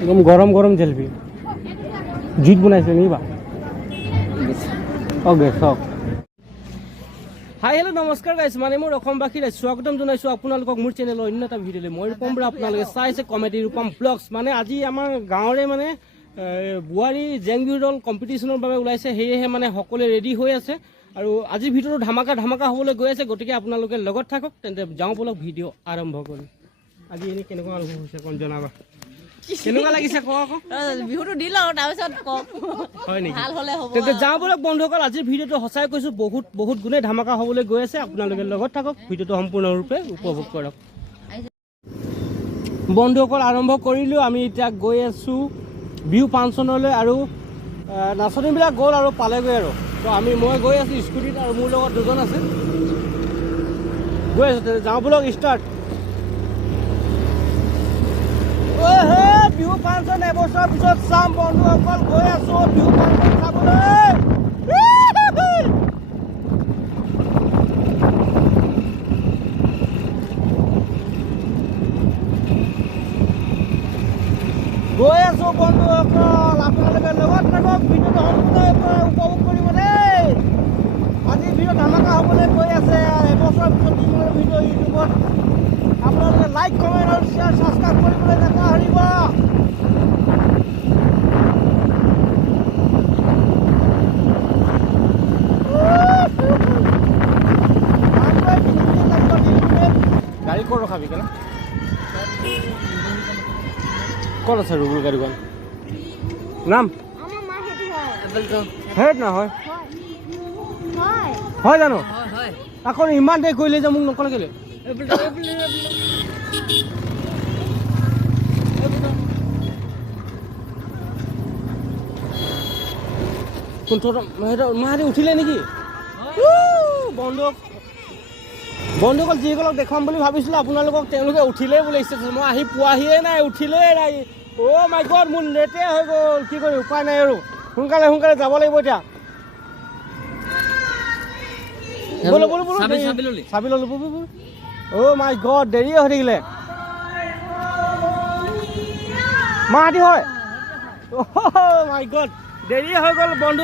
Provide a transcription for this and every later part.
একদম গৰম গৰম জেলেপি জুইত বনাইছে নেকি বা গেছক হাই হেল্ল' নমস্কাৰ গাইছ মানে মোৰ অসমবাসীৰ স্বাগতম জনাইছোঁ আপোনালোকক মোৰ চেনেলৰ অন্য এটা ভিডিঅ'লৈ মই ৰূপম বৰা আপোনালোকে চাইছে কমেডি ৰূপম ব্লগছ মানে আজি আমাৰ গাঁৱৰে মানে বোৱাৰী জেং বিহু দল কম্পিটিশ্যনৰ বাবে ওলাইছে সেয়েহে মানে সকলোৱে ৰেডি হৈ আছে আৰু আজিৰ ভিডিঅ'টো ধামাকা হ'বলৈ গৈ আছে গতিকে আপোনালোকে লগত থাকক তেন্তে যাওঁ বলক ভিডিঅ' আৰম্ভ কৰিম আজি এনেই কেনেকুৱা অনুভৱ হৈছে অকণ জনাবা কেনেকুৱা লাগিছে কওক আকৌ বিহুটো দি লওঁ তাৰপিছত কওক হয় নেকি ভাল হ'লে হ'ব তেন্তে যাওঁ বলক বন্ধুসকল আজিৰ ভিডিঅ'টো সঁচাই কৈছোঁ বহুত গুণে ধামাকা হ'বলৈ গৈ আছে আপোনালোকে লগত থাকক ভিডিঅ'টো সম্পূৰ্ণৰূপে উপভোগ কৰক বন্ধুসকল আৰম্ভ কৰিলোঁ আমি এতিয়া গৈ আছোঁ বিহু ফাংচনলৈ আৰু নাচনীবিলাক গ'ল আৰু পালেগৈ আৰু তো মই গৈ আছোঁ স্কুটিত আৰু মোৰ লগত দুজন আছে গৈ আছোঁ তেন্তে যাওঁ বলক ষ্টাৰ্ট বিহু ফাংচন এবছৰ পিছত চাম বন্ধুসকল গৈ আছো বিহু ফাংচন চাবলৈ গৈ আছো বন্ধুসকল আপোনালোকে লগত থাকক ভিডিঅ'টো সম্পূৰ্ণ উপভোগ কৰিব দেই আজি ভিডিঅ' ধামাকা হ'বলৈ গৈ আছে এবছৰ পিছত ভিডিঅ' ইউটিউবত আপোনালোকে লাইক কমেণ্ট আৰু শ্বেয়াৰ ছাবস্ক্ৰাইব কৰিবলৈ নাপাহৰিব গাড়ী ক'ত ৰখাবি কেনে ক'ত আছে ৰুবুল গাড়ীখন নাম হেট নহয় হয় জানো আকৌ ইমান দেৰি কৰিলে যে মোক নকলে কেলে মাহাতি উঠিলে নেকি বন্ধুসকল যিসকলক দেখুৱাম বুলি ভাবিছিলোঁ আপোনালোকক তেওঁলোকে উঠিলেই বুলি ষ্টেটাছ মই আহি পোৱাহিয়ে নাই উঠিলেই নাই অ' মাই গড মোৰ নেটে হৈ গ'ল কি কৰি উপায় নাই আৰু সোনকালে যাব লাগিব এতিয়া চাবি ল'লো অ' মাই গড দেৰিয়ে হৈ থাকিলে মাহাতি হয় অ' মাই গড দেৰিয়ে হৈ গ'ল বন্ধু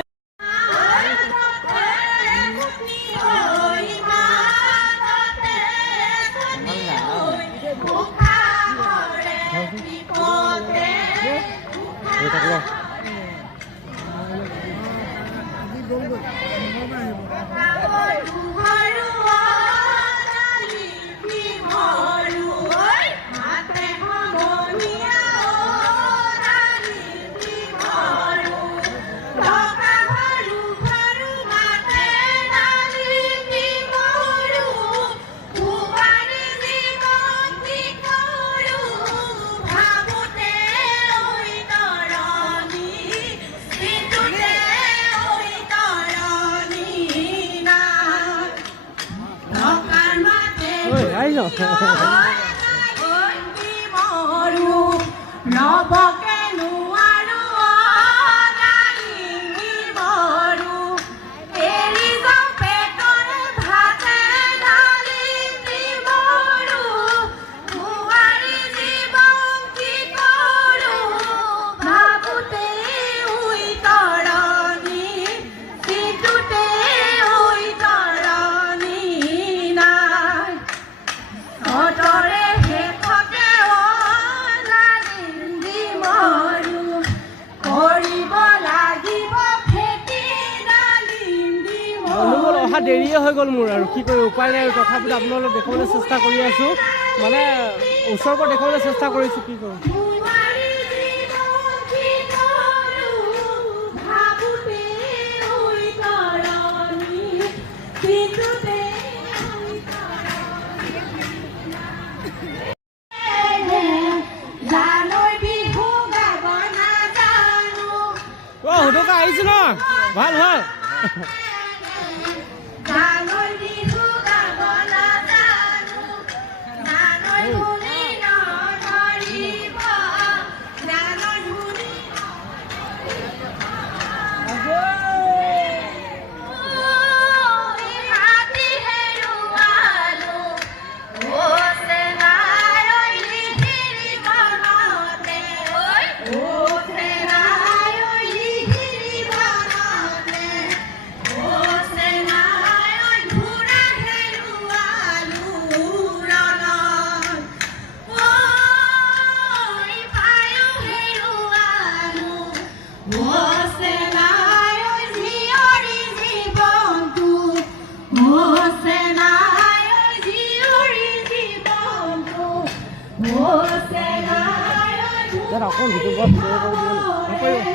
দেৰিয়ে হৈ গ'ল মোৰ আৰু কি কৰি উপায় নাই আৰু তথাপিতো আপোনালোকক দেখুৱাবলৈ চেষ্টা কৰি আছোঁ মানে ওচৰৰ পৰা দেখুৱাবলৈ চেষ্টা কৰিছোঁ কি কৰোঁ হুদকা আহিছোঁ ন ভাল ভাল যাৰ অকণ ভিডিঅ' কৰা ভিডিঅ' কৰি দিব নকৰিব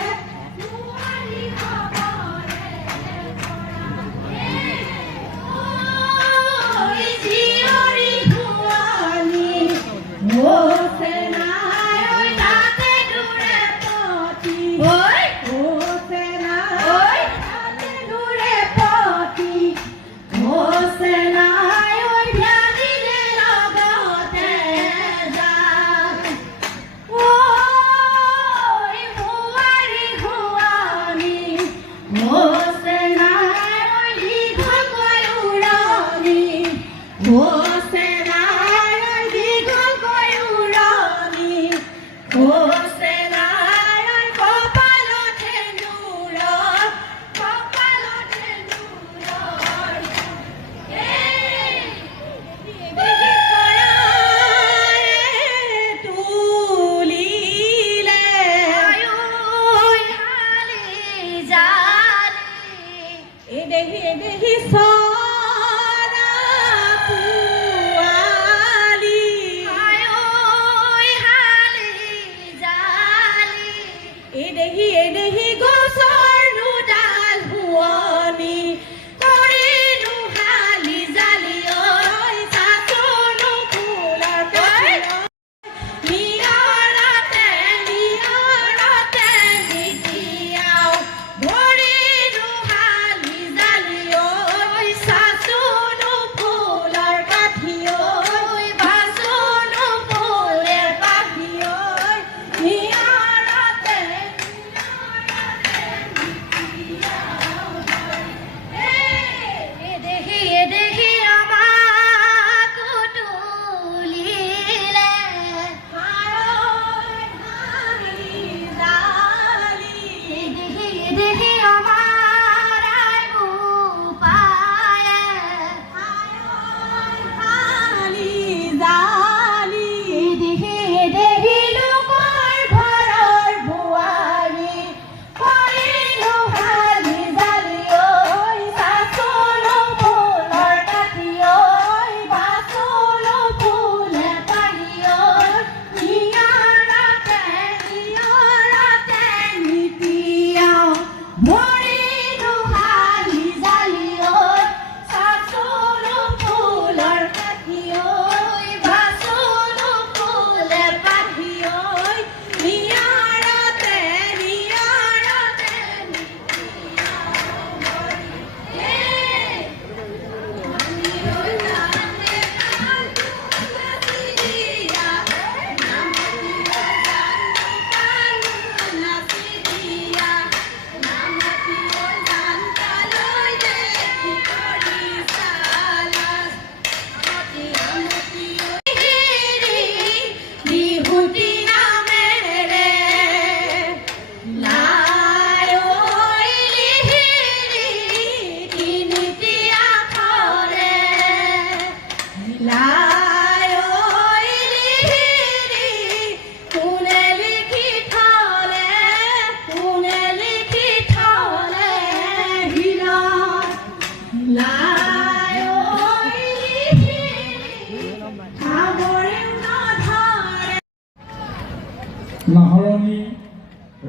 নাহৰণি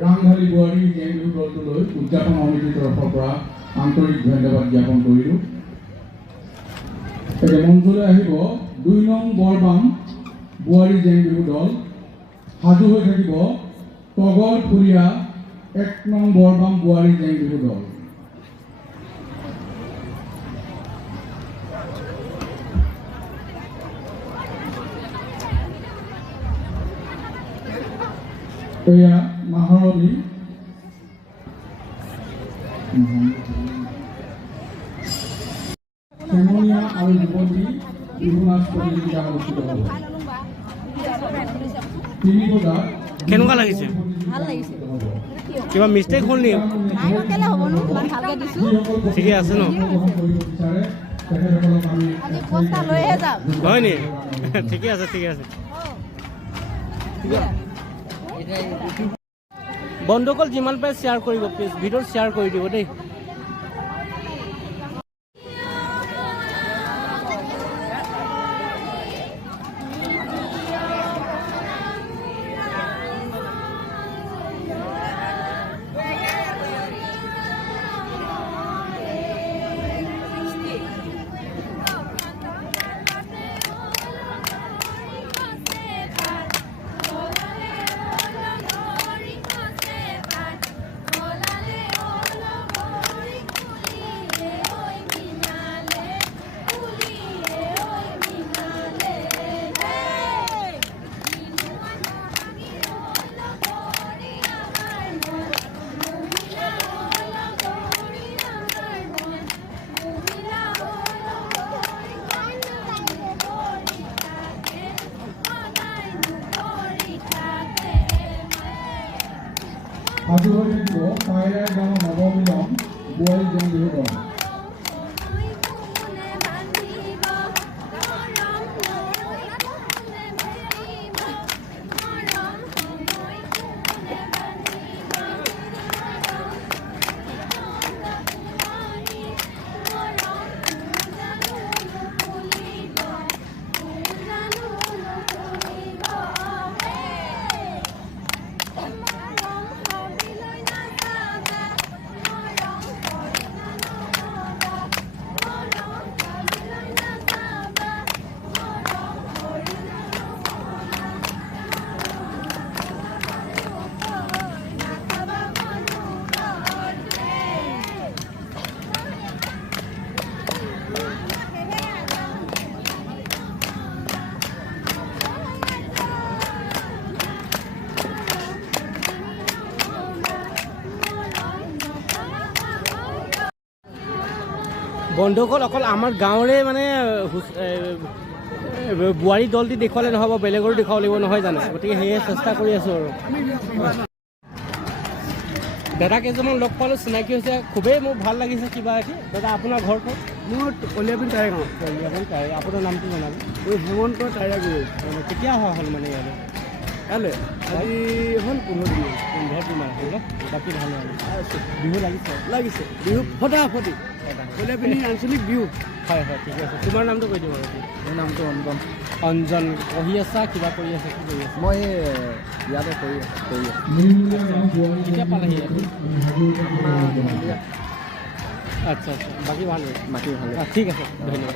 ৰাংঢালী বোৱাৰী জেং বিহু দলটোলৈ উদযাপন সমিতিৰ তৰফৰ পৰা আন্তৰিক ধন্যবাদ জ্ঞাপন কৰিলোঁ। এতিয়া মঞ্চলৈ আহিব ২ নং বৰবাম বোৱাৰী জেং বিহু দল, সাজু হৈ থাকিব তগৰ ফুলীয়া ১ নং বৰবাম বোৱাৰী জেং বিহু দল। এয়া নাহৰণি চেমনীয়া আৰু যুৱতী বিহু নাচ প্ৰতিযোগিতা অনুষ্ঠিত হ'ব। ৩ বজাত কেনেকুৱা লাগিছে ভাল লাগিছে কিবা মিষ্টেক হ'ল নি নাই কেলে হ'বনো ইমান ভালকে দিছোঁ ঠিকে আছে ন আজি পইচা লৈহে যাম হয় নি ঠিকে আছে ঠিকে আছে বন্ধুসকল যিমান পাৰে শ্বেয়াৰ কৰিব প্লিজ ভিডিঅ'ত শ্বেয়াৰ কৰি দিব দেই সাজু হৈ থাকিব পায়ৰাই গাঁৱৰ নৱমিলন বোৱাৰী জেং বিহু দল। বন্ধুসকল অকল আমাৰ গাঁৱৰে মানে বোৱাৰী দলটি দেখুৱালে নহ'ব, বেলেগৰো দেখুৱাব লাগিব নহয় জানো, গতিকে সেয়ে চেষ্টা কৰি আছোঁ আৰু। দাদা কেইজনমান লগ পালোঁ, চিনাকি হৈছে, খুবেই মোৰ ভাল লাগিছে কিবা এটি। দাদা আপোনাৰ ঘৰটো? মোৰ কলিয়াবিল টাইগাঁও। আপোনাৰ নামটো জনাব। এই হেমন্ত টাইগাগুৰি। কেতিয়া অহা হ'ল মানে ইয়ালৈ? ইয়ালৈ আজি হ'ল 15 দিন। 15 দিন হ'ল ন? বাকী ভাল আৰু বিহু লাগিছে বিহু ফটাফটি কলিয়াবিলি আঞ্চলিক বিহু। হয় হয়, ঠিক আছে। তোমাৰ নামটো কৈ দিম আৰু। মোৰ নামটো অঞ্জন। অঞ্জন, পঢ়ি আছা, কিবা কৰি আছা, কি কৰি আছা? মই ইয়াতে কৰি আছোঁ। নিৰ্মলীয়া গাঁও বোৱাৰী জেং কেতিয়া পালেহি বিহু ইয়াত? দল সাজু হৈ থাকিব আচ্ছা আচ্ছা, বাকী ভাল নেকি? বাকী ভালে। ঠিক আছে, ধন্যবাদ।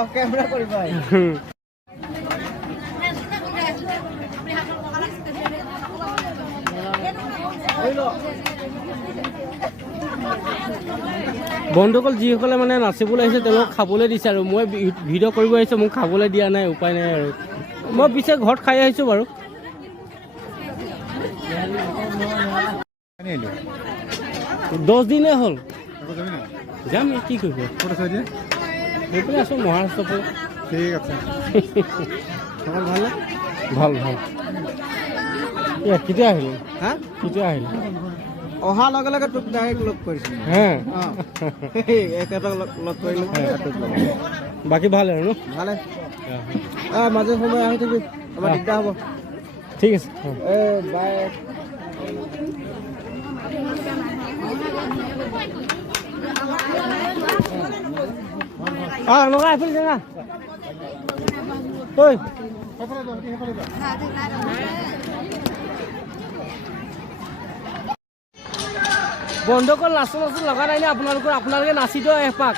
অঁ কেমেৰা কৰিব বন্ধুসকল, যিসকলে মানে নাচিবলৈ আহিছে তেওঁলোকক খাবলৈ দিছে আৰু মই ভিডিঅ' কৰিব আহিছোঁ, মোক খাবলৈ দিয়া নাই, উপায় নাই আৰু। মই পিছে ঘৰত খাই আহিছোঁ বাৰু। 10 দিনেই হ'ল। যাম, কি কৰিব? সেইফালে আছোঁ মহাৰাষ্ট্ৰৰ পৰা। ঠিক আছে। খবৰ ভালনে? ভাল ভাল। কেতিয়া আহিলে? হা কেতিয়া আহিলে? অহাৰ লগে লগে তোক ডাইৰেক্ট লগ কৰিছোঁ। হে একেটা লগ কৰিলোঁ। বাকী ভাল আৰু ন? ভালে। মাজে সময়ে আহি থাকিবি, আমাৰ দিগদাৰ হ'ব। ঠিক আছে। বাই। এনেকুৱা আহিল জেগা ঐ বন্ধুসকল, নাচো লগা নাই নে আপোনালোকে নাচি দিয়ক এপাক,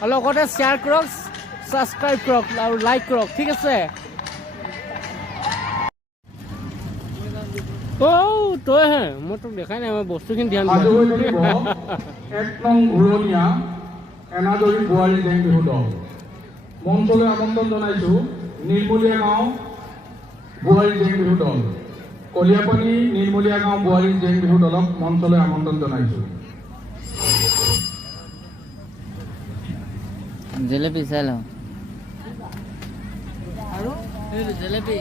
আৰু লগতে শ্বেয়াৰ কৰক, ছাবস্ক্ৰাইব কৰক আৰু লাইক কৰক, ঠিক আছে? তইহে, মই তোক দেখাই নাই, মই বস্তুখিনি ধ্যান সাজু হৈ থাকিব 1 নং ঘূৰণীয়া এনাজৰী বোৱাৰী জেং বিহু দল। মঞ্চলৈ আমন্ত্ৰণ জনাইছোঁ নিৰ্মলীয়া গাঁও বোৱাৰী জেং বিহু দল। কলিয়াপানী নিৰ্মলীয়া গাঁও বোৱাৰী জেং বিহু দলক মঞ্চলৈ আমন্ত্ৰণ জনাইছোঁ। জেলেপি চাই লওঁ আৰু জেলেপি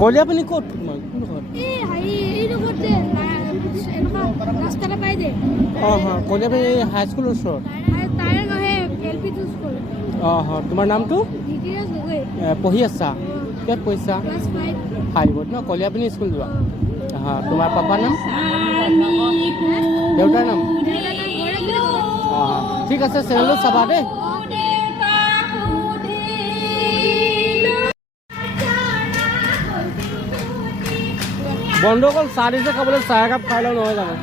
কলিয়াপানী ক'ত তোমাৰ কোন ঘৰ ৰাস্তাটা পাই দে অঁ হয় কলিয়াপানী হাইস্কুলৰ ওচৰত তাৰে নহয় LP স্কুল অঁ হয় তোমাৰ নামটো ধীতিৰাজ গগৈ পঢ়ি আছা কিহত পঢ়িছা ক্লাছ 5 ফাইভত ন কলিয়াপানী স্কুল যোৱা হা তোমাৰ পাপাৰ নাম দেউতাৰ নাম অঁ ঠিক আছে চেনেলটো চাবা দেই বন্ধুসকল চাহ দিছে খাবলৈ চাহ একাপ খাই লওঁ নহয় জানো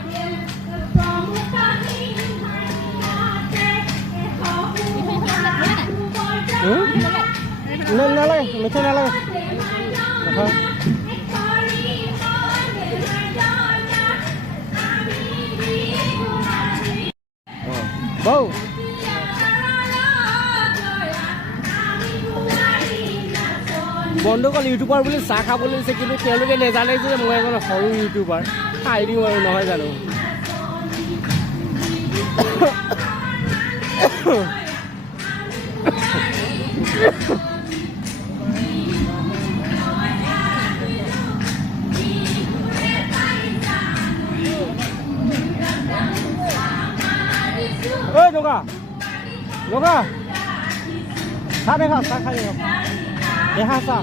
নালাগে মিঠাই নালাগে বৌ বন্ধুসকল ইউটিউবাৰ বুলি চাহ খাবলৈ দিছে কিন্তু তেওঁলোকে নেজানে যে মই এজন সৰু ইউটিউবাৰ খাই দিওঁ আৰু নহয় জানো ঐ নগা নগা চাহ দেখা চাহ খাই দেখা দেখা চাহ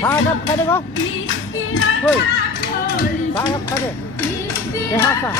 চাহ একাপ খাই দেখা ঐ চাহ একাপ খাই দে দেখা চাহ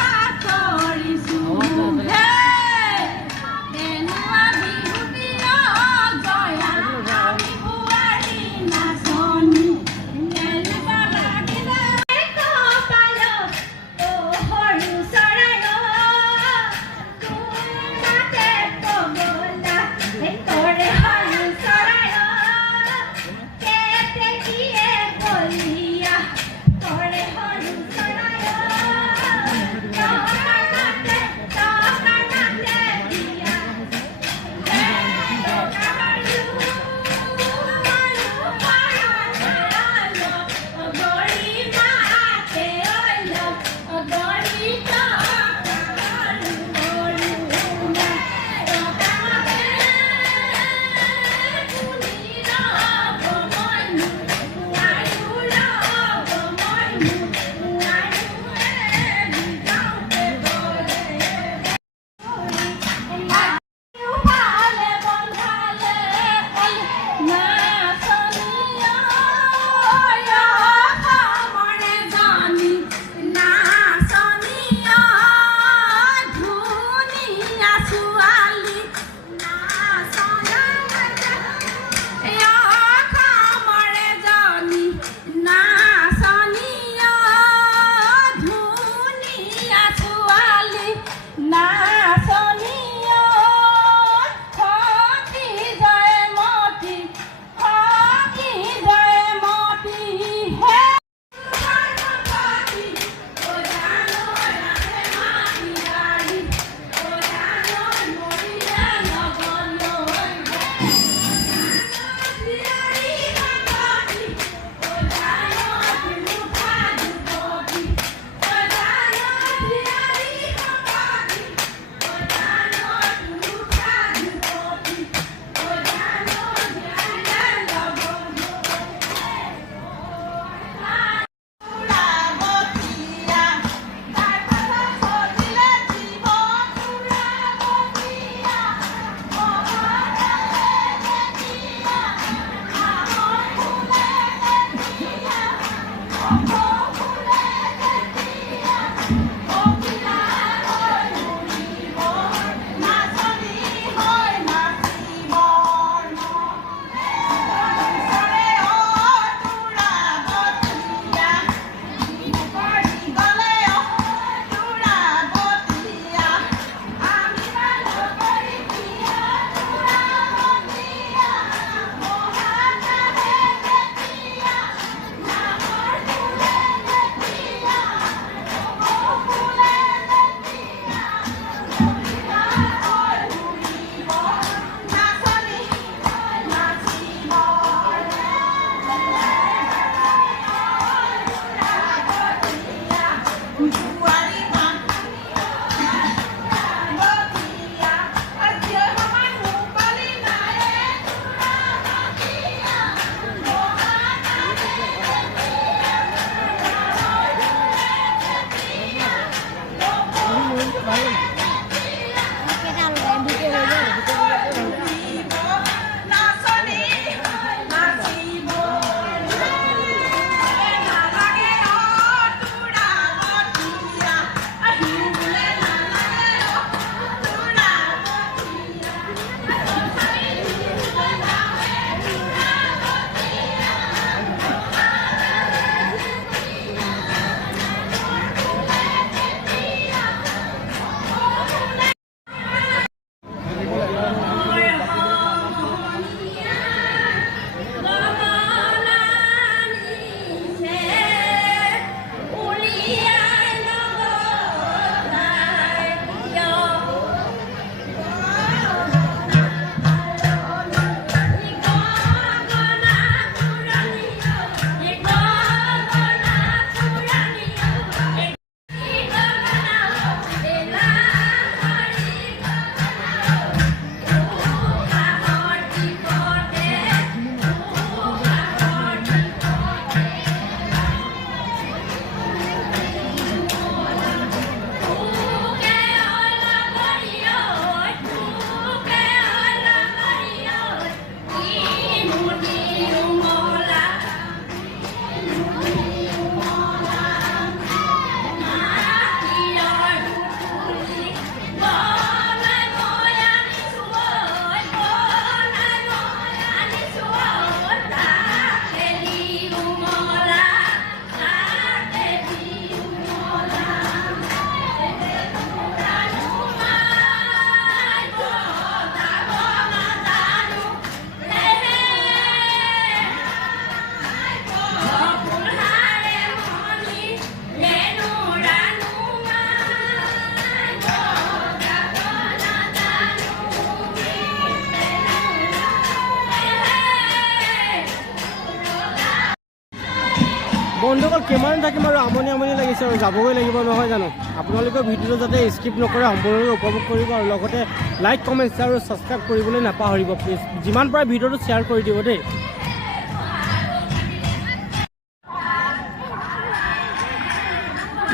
বন্ধুসকল কিমান থাকিম আৰু আমনি লাগিছে আৰু যাবগৈ লাগিব নহয় জানো। আপোনালোকে ভিডিঅ'টো যাতে স্কিপ নকৰে সম্পূৰ্ণৰূপে উপভোগ কৰিব আৰু লগতে লাইক কমেণ্ট শ্বেয়াৰ আৰু ছাবস্ক্ৰাইব কৰিবলৈ নাপাহৰিব প্লিজ। যিমান পাৰে ভিডিঅ'টো শ্বেয়াৰ কৰি দিব দেই।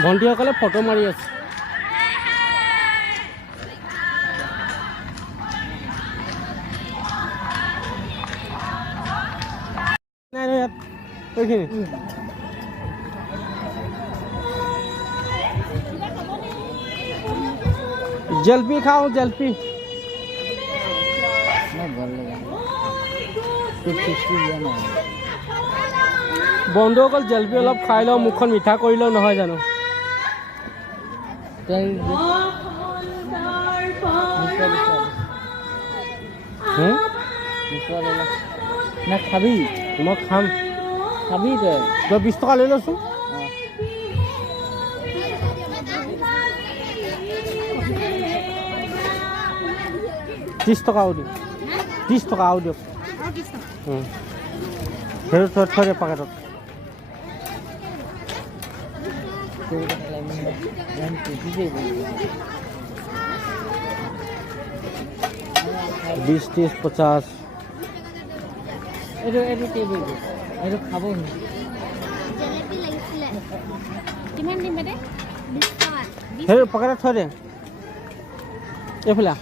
ভণ্টিসকলে ফটো মাৰি আছে। নাই নাই ইয়াত এইখিনি জেলপি খাওঁ জেলপি। বন্ধুসকল জেলপি অলপ খাই লওঁ, মুখখন মিঠা কৰি লওঁ নহয় জানো। না খাবি? মই খাম। খাবি তই? 20 টকা লৈ লৈছোঁ। ত্ৰিছ টকাও দিওঁ, 30 টকা আৰু দিয়ক। সেইটো থৈ দে পেকেটত। বিশ 30 50। এইটো খাব জেলেপি লাগিছিলে কিমান দিম বেটে 20 টকা সেইটো পেকেটত থৈ দে। এইফালে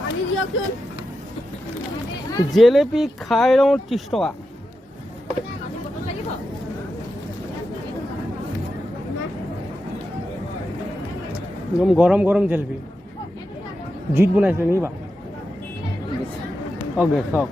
পানী দিয়কচোন। জেলেপি খাই লওঁ 30 টকা। একদম গৰম গৰম জেলেপি জুইত বনাইছে নেকি বা? গেছক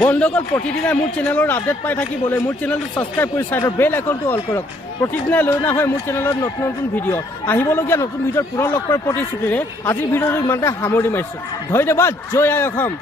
বন্ধুসকল প্ৰতিদিনাই মোৰ চেনেলৰ আপডেট পাই থাকিবলৈ মোৰ চেনেলটো ছাবস্ক্ৰাইব কৰি ছাইডৰ বেল আইকনটো অল কৰক। প্ৰতিদিনাই লৈ অনা হয় মোৰ চেনেলত নতুন নতুন ভিডিঅ'। আহিবলগীয়া নতুন ভিডিঅ'ত পুনৰ লগ কৰাৰ প্ৰতিশ্ৰুতিৰে আজিৰ ভিডিঅ'টো ইমানতে সামৰি মাৰিছোঁ। ধন্যবাদ। জয় আই অসম।